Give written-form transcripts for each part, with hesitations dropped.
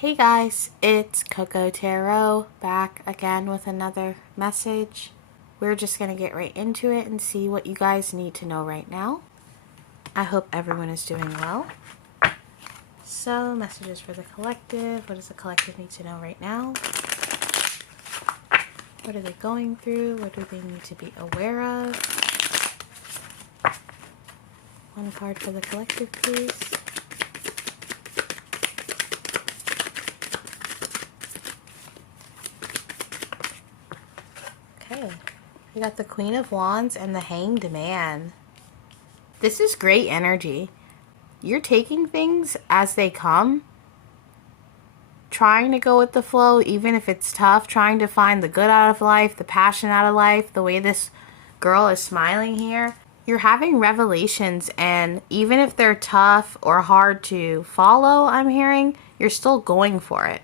Hey guys, it's Coco Tarot back again with another message. We're just going to get right into it and see what you guys need to know right now. I hope everyone is doing well. So, messages for the collective. What does the collective need to know right now? What are they going through? What do they need to be aware of? One card for the collective, please. Okay, we got the Queen of Wands and the Hanged Man. This is great energy. You're taking things as they come, trying to go with the flow, even if it's tough, trying to find the good out of life, the passion out of life, the way this girl is smiling here. You're having revelations, and even if they're tough or hard to follow, I'm hearing, you're still going for it.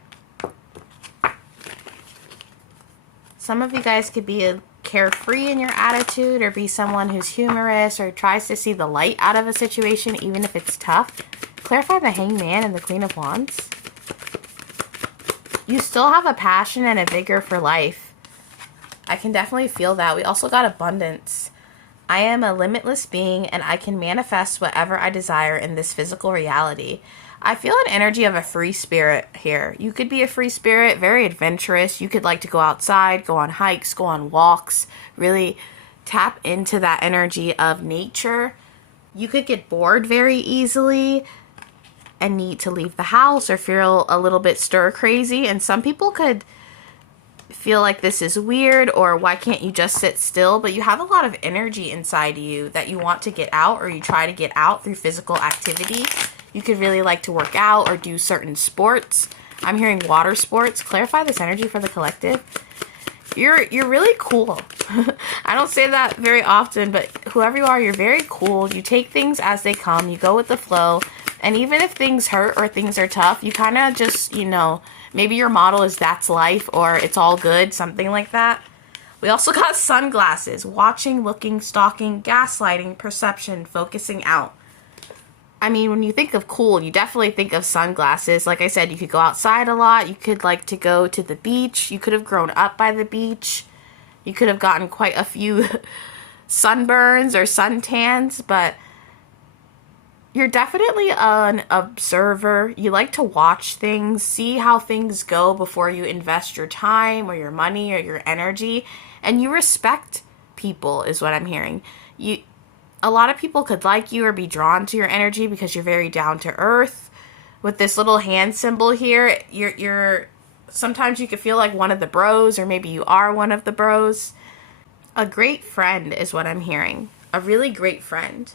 Some of you guys could be carefree in your attitude or be someone who's humorous or tries to see the light out of a situation even if it's tough. Clarify the Hanged Man and the Queen of Wands. You still have a passion and a vigor for life. I can definitely feel that. We also got abundance. I am a limitless being and I can manifest whatever I desire in this physical reality. I feel an energy of a free spirit here. You could be a free spirit, very adventurous. You could like to go outside, go on hikes, go on walks, really tap into that energy of nature. You could get bored very easily and need to leave the house or feel a little bit stir crazy. And some people could feel like this is weird or why can't you just sit still? But you have a lot of energy inside you that you want to get out or you try to get out through physical activity. You could really like to work out or do certain sports. I'm hearing water sports. Clarify this energy for the collective. You're really cool. I don't say that very often, but whoever you are, you're very cool. You take things as they come. You go with the flow. And even if things hurt or things are tough, you kind of just, maybe your motto is that's life or it's all good, something like that. We also got sunglasses. Watching, looking, stalking, gaslighting, perception, focusing out. I mean, when you think of cool, you definitely think of sunglasses. Like I said, you could go outside a lot. You could like to go to the beach. You could have grown up by the beach. You could have gotten quite a few sunburns or suntans, but you're definitely an observer. You like to watch things, see how things go before you invest your time or your money or your energy. And you respect people is what I'm hearing. A lot of people could like you or be drawn to your energy because you're very down to earth. With this little hand symbol here, you're sometimes you could feel like one of the bros, or maybe you are one of the bros. A great friend is what I'm hearing. A really great friend.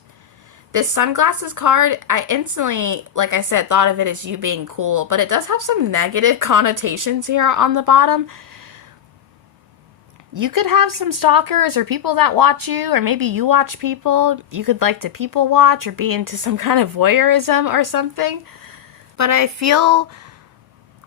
This sunglasses card, I instantly, like I said, thought of it as you being cool, but it does have some negative connotations here on the bottom. You could have some stalkers or people that watch you, or maybe you watch people. You could like to people watch or be into some kind of voyeurism or something. But I feel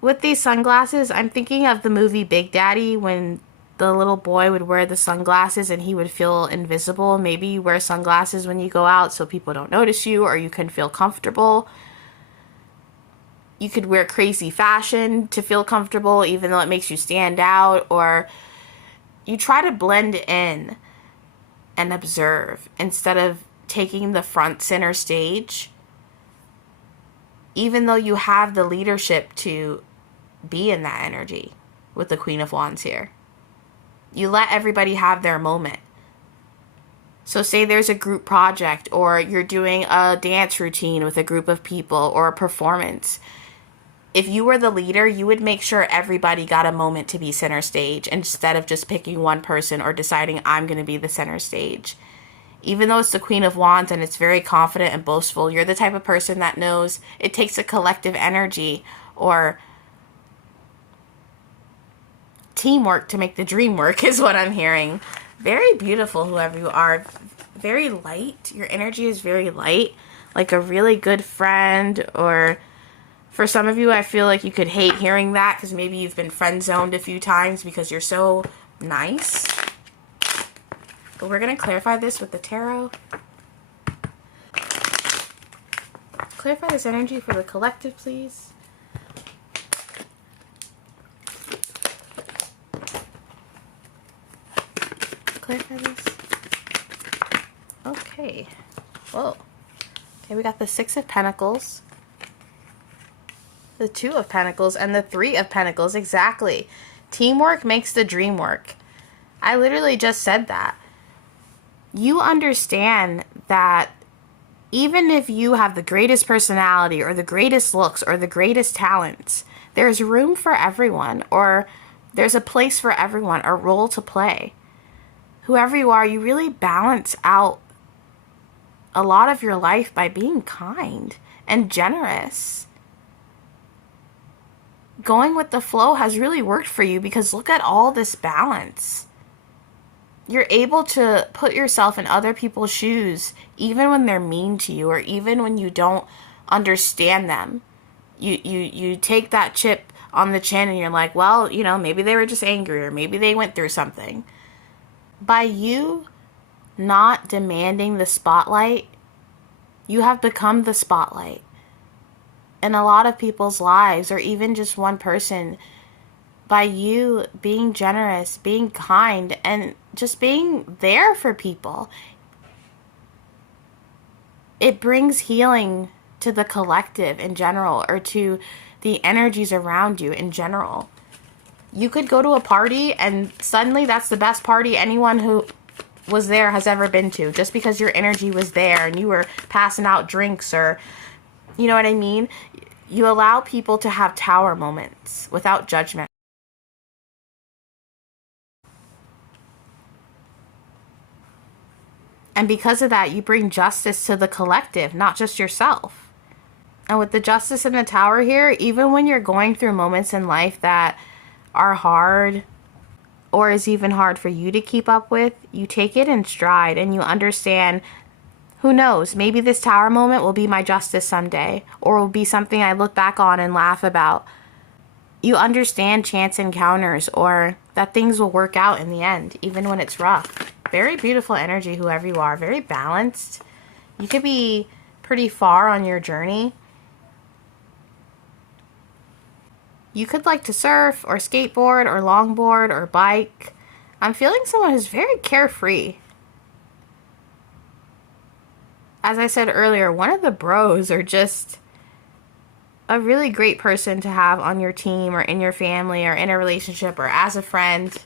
with these sunglasses, I'm thinking of the movie Big Daddy when the little boy would wear the sunglasses and he would feel invisible. Maybe you wear sunglasses when you go out so people don't notice you or you can feel comfortable. You could wear crazy fashion to feel comfortable even though it makes you stand out, or you try to blend in and observe instead of taking the front center stage, even though you have the leadership to be in that energy with the Queen of Wands here. You let everybody have their moment. So say there's a group project or you're doing a dance routine with a group of people or a performance. If you were the leader, you would make sure everybody got a moment to be center stage instead of just picking one person or deciding I'm going to be the center stage. Even though it's the Queen of Wands and it's very confident and boastful, you're the type of person that knows it takes a collective energy or teamwork to make the dream work is what I'm hearing. Very beautiful, whoever you are. Very light. Your energy is very light. Like a really good friend, or for some of you, I feel like you could hate hearing that because maybe you've been friend-zoned a few times because you're so nice. But we're going to clarify this with the tarot. Clarify this energy for the collective, please. clarify this? Okay. Whoa. Okay, we got the Six of Pentacles, the Two of Pentacles, and the Three of Pentacles. Exactly. Teamwork makes the dream work. I literally just said that. You understand that even if you have the greatest personality or the greatest looks or the greatest talents, there's room for everyone, or there's a place for everyone, a role to play. Whoever you are, you really balance out a lot of your life by being kind and generous. Going with the flow has really worked for you because look at all this balance. You're able to put yourself in other people's shoes even when they're mean to you or even when you don't understand them. You take that chip on the chin and you're like, well, you know, maybe they were just angry or maybe they went through something. By you not demanding the spotlight, you have become the spotlight in a lot of people's lives, or even just one person. By you being generous, being kind, and just being there for people, it brings healing to the collective in general, or to the energies around you in general. You could go to a party and suddenly that's the best party anyone who was there has ever been to, just because your energy was there and you were passing out drinks, or you know what I mean? You allow people to have tower moments without judgment. And because of that, you bring justice to the collective, not just yourself. And with the Justice in the Tower here, even when you're going through moments in life that are hard, or is even hard for you to keep up with, you take it in stride and you understand, who knows, maybe this tower moment will be my justice someday, or will be something I look back on and laugh about. You understand chance encounters, or that things will work out in the end, even when it's rough. Very beautiful energy, whoever you are. Very balanced. You could be pretty far on your journey. You could like to surf, or skateboard, or longboard, or bike. I'm feeling someone who's very carefree. As I said earlier, one of the bros are just a really great person to have on your team, or in your family, or in a relationship, or as a friend.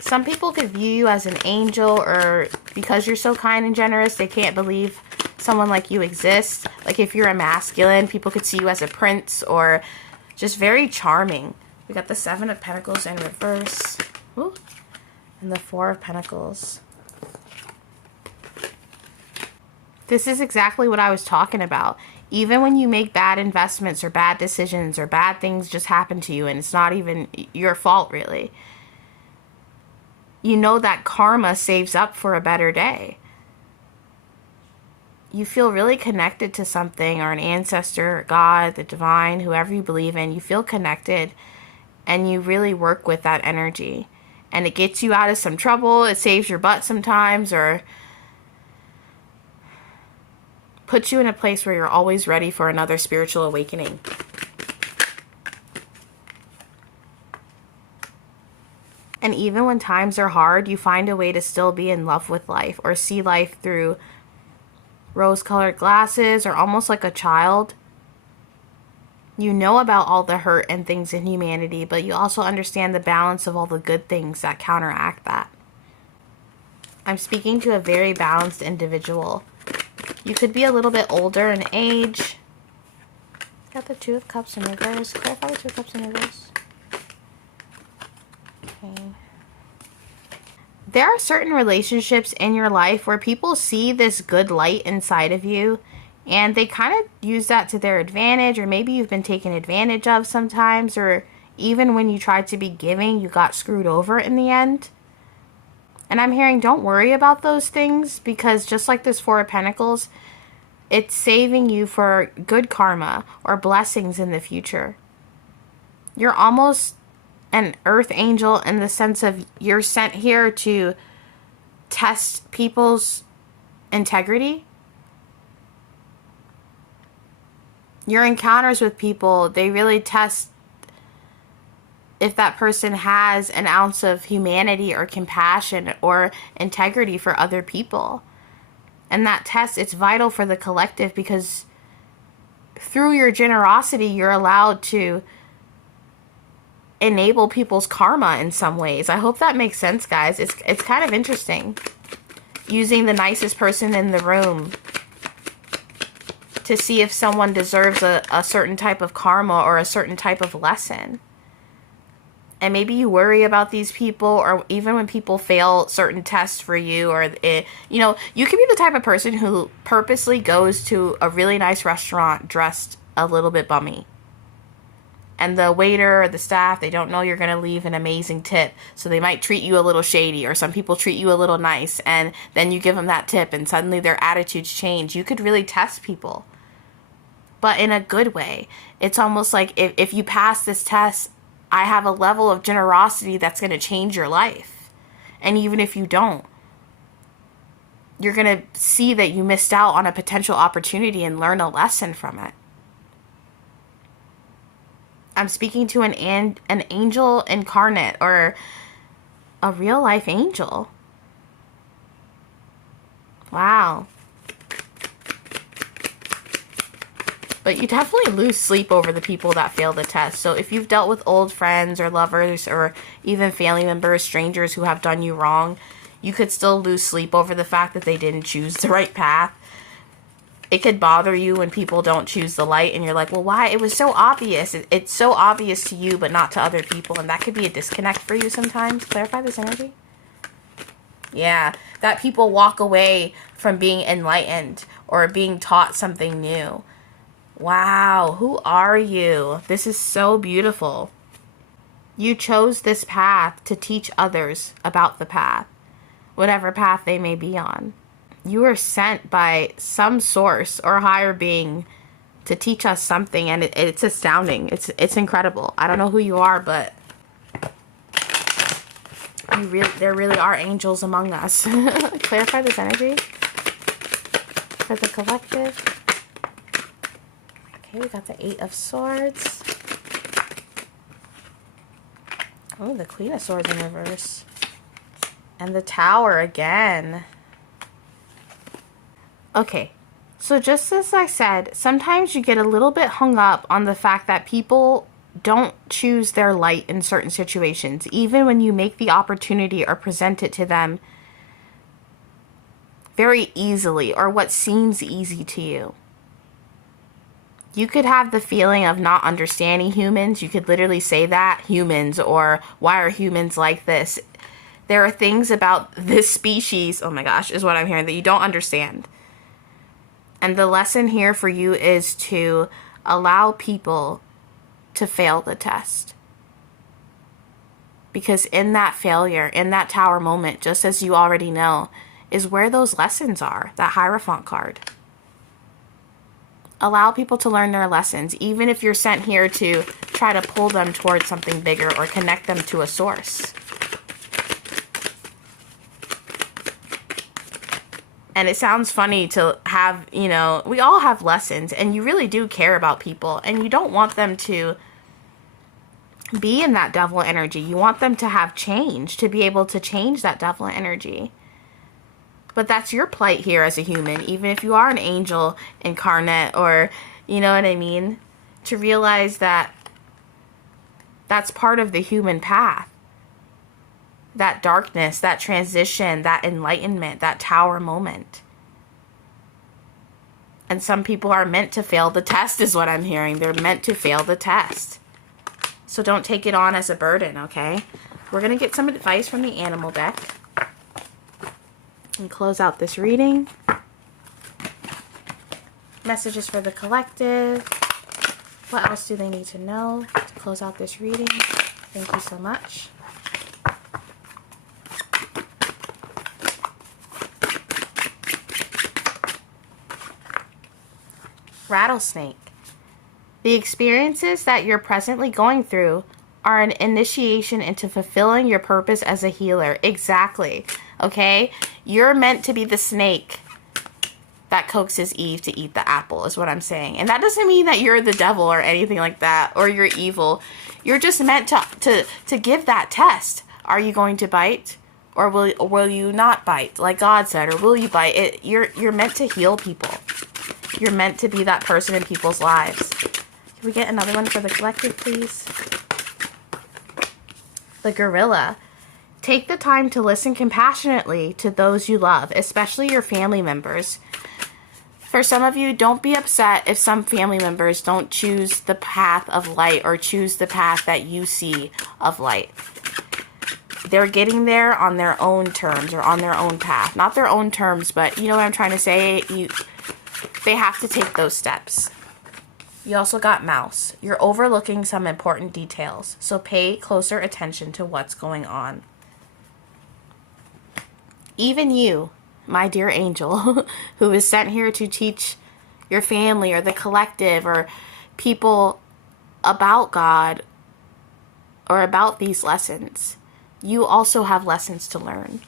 Some people could view you as an angel, or because you're so kind and generous, they can't believe someone like you exists. Like if you're a masculine, people could see you as a prince, or just very charming. We got the Seven of Pentacles in reverse. Ooh. And the Four of Pentacles. This is exactly what I was talking about. Even when you make bad investments or bad decisions or bad things just happen to you and it's not even your fault really, you know that karma saves up for a better day. You feel really connected to something, or an ancestor, God, the divine, whoever you believe in. You feel connected and you really work with that energy. And it gets you out of some trouble. It saves your butt sometimes, or puts you in a place where you're always ready for another spiritual awakening. And even when times are hard, you find a way to still be in love with life, or see life through rose-colored glasses, or almost like a child. You know about all the hurt and things in humanity, but you also understand the balance of all the good things that counteract that. I'm speaking to a very balanced individual. You could be a little bit older in age. Got the Two of Cups in reverse. Clarify the Two of Cups in reverse. Okay. There are certain relationships in your life where people see this good light inside of you, and they kind of use that to their advantage, or maybe you've been taken advantage of sometimes, or even when you tried to be giving, you got screwed over in the end. And I'm hearing, don't worry about those things, because just like this Four of Pentacles, it's saving you for good karma or blessings in the future. You're almost an earth angel in the sense of you're sent here to test people's integrity. Your encounters with people, they really test if that person has an ounce of humanity or compassion or integrity for other people. And that test, it's vital for the collective, because through your generosity, you're allowed to enable people's karma in some ways. I hope that makes sense, guys. It's kind of interesting. Using the nicest person in the room to see if someone deserves a certain type of karma or a certain type of lesson. And maybe you worry about these people, or even when people fail certain tests for you, or you know, you can be the type of person who purposely goes to a really nice restaurant dressed a little bit bummy. And the waiter or the staff, they don't know you're going to leave an amazing tip, so they might treat you a little shady, or some people treat you a little nice, and then you give them that tip and suddenly their attitudes change. You could really test people, but in a good way. It's almost like if you pass this test, I have a level of generosity that's going to change your life. And even if you don't, you're going to see that you missed out on a potential opportunity and learn a lesson from it. I'm speaking to an angel incarnate, or a real life angel. Wow. But you definitely lose sleep over the people that fail the test. So if you've dealt with old friends or lovers, or even family members, strangers who have done you wrong, you could still lose sleep over the fact that they didn't choose the right path. It could bother you when people don't choose the light, and you're like, well, why? It was so obvious. It's so obvious to you, but not to other people. And that could be a disconnect for you sometimes. Clarify this energy. Yeah, that people walk away from being enlightened or being taught something new. Wow, who are you? This is so beautiful. You chose this path to teach others about the path, whatever path they may be on. You are sent by some source or higher being to teach us something, and it's astounding. It's incredible. I don't know who you are, but there really are angels among us. Clarify this energy for the collective. Okay, we got the 8 of Swords. Oh, the Queen of Swords in reverse. And the Tower again. Okay, so just as I said, sometimes you get a little bit hung up on the fact that people don't choose their light in certain situations, even when you make the opportunity or present it to them very easily, or what seems easy to you. You could have the feeling of not understanding humans. You could literally say that, humans, or why are humans like this? There are things about this species, oh my gosh, is what I'm hearing, that you don't understand. And the lesson here for you is to allow people to fail the test. Because in that failure, in that Tower moment, just as you already know, is where those lessons are, that Hierophant card. Allow people to learn their lessons, even if you're sent here to try to pull them towards something bigger or connect them to a source. And it sounds funny to have, you know, we all have lessons, and you really do care about people, and you don't want them to be in that devil energy. You want them to have change, to be able to change that devil energy. But that's your plight here as a human, even if you are an angel incarnate, or, you know what I mean? To realize that that's part of the human path. That darkness, that transition, that enlightenment, that Tower moment. And some people are meant to fail the test, is what I'm hearing. They're meant to fail the test. So don't take it on as a burden, okay? We're going to get some advice from the animal deck and close out this reading. Messages for the collective. What else do they need to know to close out this reading? Thank you so much. Rattlesnake. The experiences that you're presently going through are an initiation into fulfilling your purpose as a healer. Exactly. Okay? You're meant to be the snake that coaxes Eve to eat the apple, is what I'm saying. And that doesn't mean that you're the devil or anything like that, or you're evil. You're just meant to give that test. Are you going to bite? Or will you not bite, like God said? Or will you bite? You're meant to heal people. You're meant to be that person in people's lives. Can we get another one for the collective, please? The gorilla. Take the time to listen compassionately to those you love, especially your family members. For some of you, don't be upset if some family members don't choose the path of light or choose the path that you see of light. They're getting there on their own terms or on their own path. Not their own terms, but you know what I'm trying to say? They have to take those steps. You also got mouse. You're overlooking some important details, so pay closer attention to what's going on. Even you, my dear angel, who is sent here to teach your family or the collective or people about God or about these lessons, you also have lessons to learn.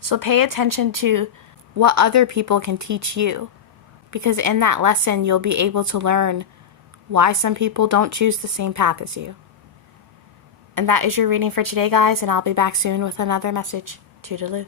So pay attention to what other people can teach you, because in that lesson you'll be able to learn why some people don't choose the same path as you. And that is your reading for today, guys, and I'll be back soon with another message. Toodaloo.